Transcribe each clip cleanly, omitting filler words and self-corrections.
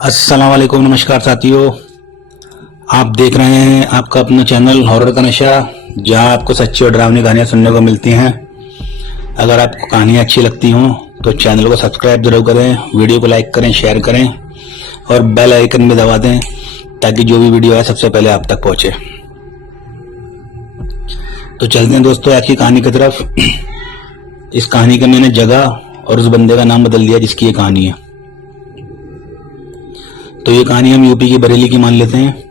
अस्सलाम वालेकुम, नमस्कार साथियों। आप देख रहे हैं आपका अपना चैनल हॉरर का नशा, जहां आपको सच्ची और डरावनी कहानियां सुनने को मिलती हैं। अगर आपको कहानियां अच्छी लगती हों तो चैनल को सब्सक्राइब जरूर करें, वीडियो को लाइक करें, शेयर करें और बेल आइकन भी दबा दें ताकि जो भी वीडियो आए सबसे पहले आप तक पहुंचे। तो चलते हैं दोस्तों आज की कहानी की तरफ। इस कहानी का मैंने जगह और उस बंदे का नाम बदल दिया जिसकी ये कहानी है। तो ये कहानी हम यूपी की बरेली की मान लेते हैं,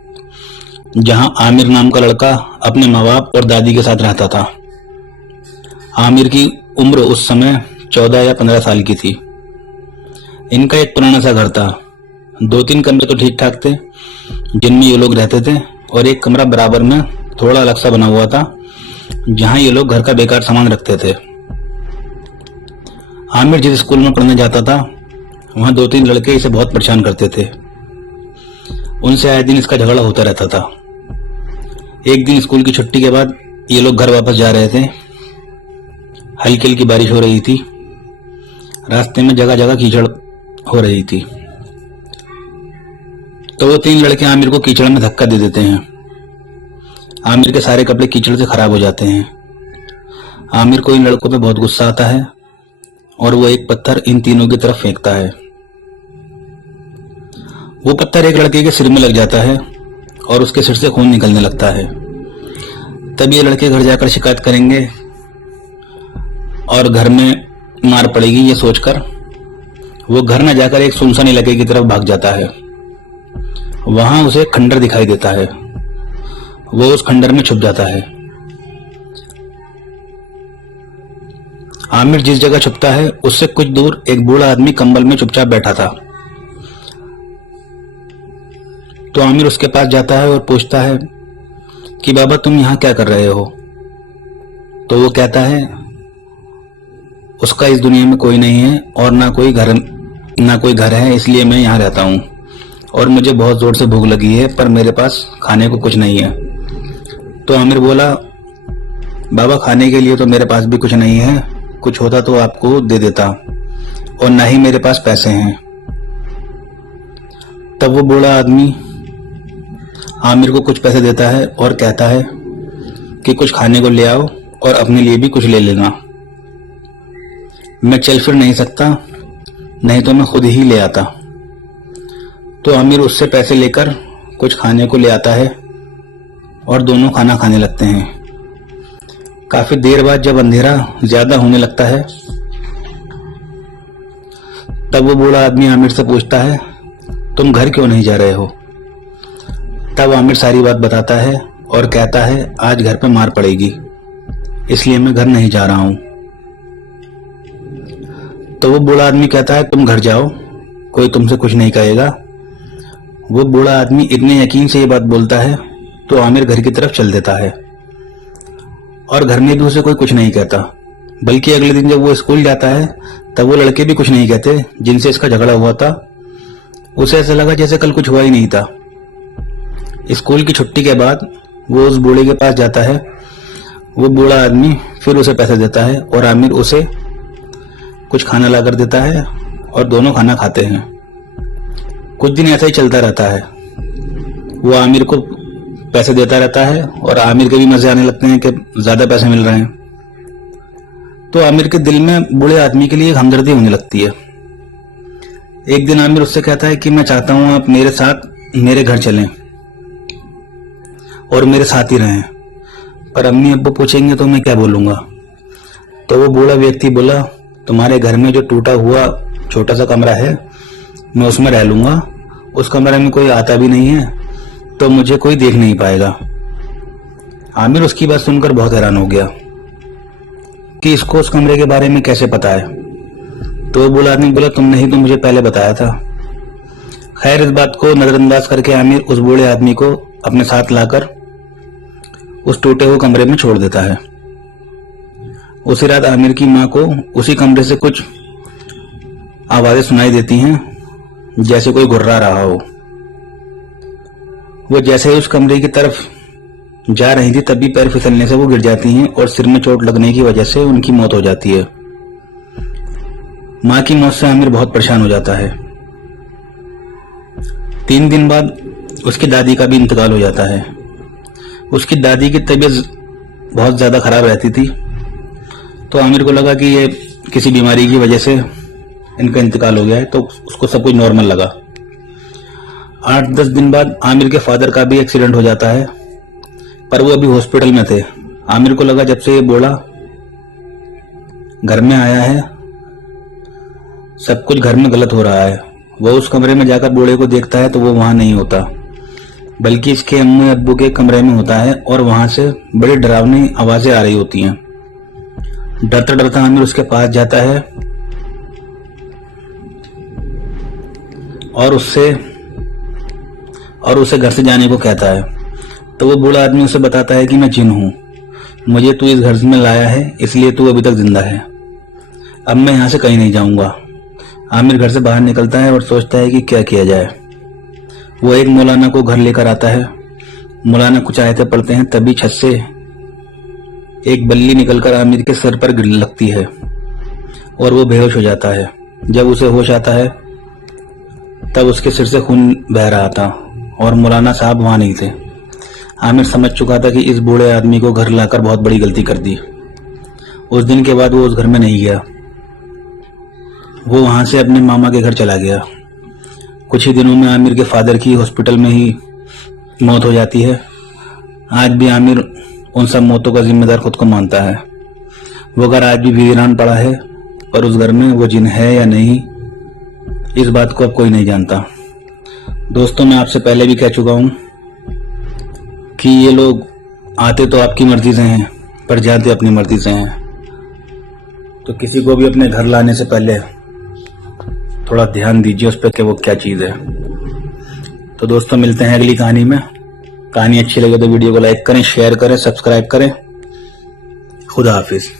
जहां आमिर नाम का लड़का अपने माँ बाप और दादी के साथ रहता था। आमिर की उम्र उस समय 14 या 15 साल की थी। इनका एक पुराना सा घर था। 2-3 कमरे तो ठीक ठाक थे जिनमें ये लोग रहते थे, और एक कमरा बराबर में थोड़ा अलग सा बना हुआ था जहां ये लोग घर का बेकार सामान रखते थे। आमिर जिस स्कूल में पढ़ने जाता था वहां 2-3 लड़के इसे बहुत परेशान करते थे। उनसे आए दिन इसका झगड़ा होता रहता था। एक दिन स्कूल की छुट्टी के बाद ये लोग घर वापस जा रहे थे। हल्की हल्की बारिश हो रही थी। रास्ते में जगह जगह कीचड़ हो रही थी। तो वो 3 लड़के आमिर को कीचड़ में धक्का दे देते हैं। आमिर के सारे कपड़े कीचड़ से खराब हो जाते हैं। आमिर को इन लड़कों पे बहुत गुस्सा आता है और वो एक पत्थर इन तीनों की तरफ फेंकता है। वो पत्थर एक लड़के के सिर में लग जाता है और उसके सिर से खून निकलने लगता है। तब ये लड़के घर जाकर शिकायत करेंगे और घर में मार पड़ेगी ये सोचकर वो घर न जाकर एक सुनसान इलाके की तरफ भाग जाता है। वहां उसे एक खंडर दिखाई देता है। वो उस खंडर में छुप जाता है। आमिर जिस जगह छुपता है उससे कुछ दूर एक बूढ़ा आदमी कंबल में चुपचाप बैठा था। तो आमिर उसके पास जाता है और पूछता है कि बाबा तुम यहाँ क्या कर रहे हो। तो वो कहता है उसका इस दुनिया में कोई नहीं है और ना कोई घर है, इसलिए मैं यहाँ रहता हूँ और मुझे बहुत जोर से भूख लगी है पर मेरे पास खाने को कुछ नहीं है। तो आमिर बोला बाबा खाने के लिए तो मेरे पास भी कुछ नहीं है, कुछ होता तो आपको दे देता और ना ही मेरे पास पैसे हैं। तब वो बूढ़ा आदमी आमिर को कुछ पैसे देता है और कहता है कि कुछ खाने को ले आओ और अपने लिए भी कुछ ले लेना। मैं चल फिर नहीं सकता, नहीं तो मैं खुद ही ले आता। तो आमिर उससे पैसे लेकर कुछ खाने को ले आता है और दोनों खाना खाने लगते हैं। काफी देर बाद जब अंधेरा ज्यादा होने लगता है तब वो बूढ़ा आदमी आमिर से पूछता है तुम घर क्यों नहीं जा रहे हो। तब आमिर सारी बात बताता है और कहता है आज घर पे मार पड़ेगी इसलिए मैं घर नहीं जा रहा हूं। तो वो बूढ़ा आदमी कहता है तुम घर जाओ, कोई तुमसे कुछ नहीं कहेगा। वो बूढ़ा आदमी इतने यकीन से ये बात बोलता है तो आमिर घर की तरफ चल देता है और घर में भी उसे कोई कुछ नहीं कहता। बल्कि अगले दिन जब वो स्कूल जाता है तब वो लड़के भी कुछ नहीं कहते जिनसे इसका झगड़ा हुआ था। उसे ऐसा लगा जैसे कल कुछ हुआ ही नहीं था। स्कूल की छुट्टी के बाद वो उस बूढ़े के पास जाता है। वो बूढ़ा आदमी फिर उसे पैसे देता है और आमिर उसे कुछ खाना ला कर देता है और दोनों खाना खाते हैं। कुछ दिन ऐसा ही चलता रहता है। वो आमिर को पैसे देता रहता है और आमिर के भी मजे आने लगते हैं कि ज्यादा पैसे मिल रहे हैं। तो आमिर के दिल में बूढ़े आदमी के लिए एक हमदर्दी होने लगती है। एक दिन आमिर उससे कहता है कि मैं चाहता हूं आप मेरे साथ मेरे घर चलें और मेरे साथ ही रहें, पर अम्मी अब्बू पूछेंगे तो मैं क्या बोलूंगा। तो वो बूढ़ा व्यक्ति बोला तुम्हारे घर में जो टूटा हुआ छोटा सा कमरा है मैं उसमें रह लूंगा। उस कमरे में कोई आता भी नहीं है तो मुझे कोई देख नहीं पाएगा। आमिर उसकी बात सुनकर बहुत हैरान हो गया कि इसको उस कमरे के बारे में कैसे पता है। तो वो बूढ़ा आदमी बोला तुमने ही तो मुझे पहले बताया था। खैर इस बात को नजरअंदाज करके आमिर उस बूढ़े आदमी को अपने साथ लाकर उस टूटे हुए कमरे में छोड़ देता है। उसी रात आमिर की माँ को उसी कमरे से कुछ आवाजें सुनाई देती हैं जैसे कोई गुर्रा रहा हो। वो जैसे ही उस कमरे की तरफ जा रही थी तभी पैर फिसलने से वो गिर जाती हैं और सिर में चोट लगने की वजह से उनकी मौत हो जाती है। माँ की मौत से आमिर बहुत परेशान हो जाता है। 3 दिन बाद उसकी दादी का भी इंतकाल हो जाता है। उसकी दादी की तबीयत बहुत ज़्यादा ख़राब रहती थी, तो आमिर को लगा कि ये किसी बीमारी की वजह से इनका इंतकाल हो गया है, तो उसको सब कुछ नॉर्मल लगा। 8-10 दिन बाद आमिर के फादर का भी एक्सीडेंट हो जाता है, पर वो अभी हॉस्पिटल में थे। आमिर को लगा जब से ये बूढ़ा घर में आया है सब कुछ घर में गलत हो रहा है। वो उस कमरे में जाकर बूढ़े को देखता है तो वो वहां नहीं होता, बल्कि इसके अम्मी अब्बू के कमरे में होता है और वहां से बड़ी डरावनी आवाजें आ रही होती हैं। डरता डरता आमिर उसके पास जाता है और उसे घर से जाने को कहता है। तो वो बूढ़ा आदमी उसे बताता है कि मैं जिन हूं, मुझे तू इस घर में लाया है इसलिए तू अभी तक जिंदा है, अब मैं यहां से कहीं नहीं जाऊंगा। आमिर घर से बाहर निकलता है और सोचता है कि क्या किया जाए। वो एक मौलाना को घर लेकर आता है। मौलाना कुछ आयतें पढ़ते हैं, तभी छत से एक बल्ली निकलकर आमिर के सर पर गिरने लगती है और वो बेहोश हो जाता है। जब उसे होश आता है तब उसके सिर से खून बह रहा था और मौलाना साहब वहां नहीं थे। आमिर समझ चुका था कि इस बूढ़े आदमी को घर लाकर बहुत बड़ी गलती कर दी। उस दिन के बाद वो उस घर में नहीं गया। वो वहां से अपने मामा के घर चला गया। कुछ ही दिनों में आमिर के फादर की हॉस्पिटल में ही मौत हो जाती है। आज भी आमिर उन सब मौतों का जिम्मेदार खुद को मानता है। वो घर आज भी वीरान पड़ा है, पर उस घर में वो जिन है या नहीं इस बात को अब कोई नहीं जानता। दोस्तों, मैं आपसे पहले भी कह चुका हूं कि ये लोग आते तो आपकी मर्जी से हैं पर जाते अपनी मर्जी से हैं, तो किसी को भी अपने घर लाने से पहले थोड़ा ध्यान दीजिए उस पर कि वो क्या चीज़ है। तो दोस्तों, मिलते हैं अगली कहानी में। कहानी अच्छी लगे तो वीडियो को लाइक करें, शेयर करें, सब्सक्राइब करें। खुदा हाफिज।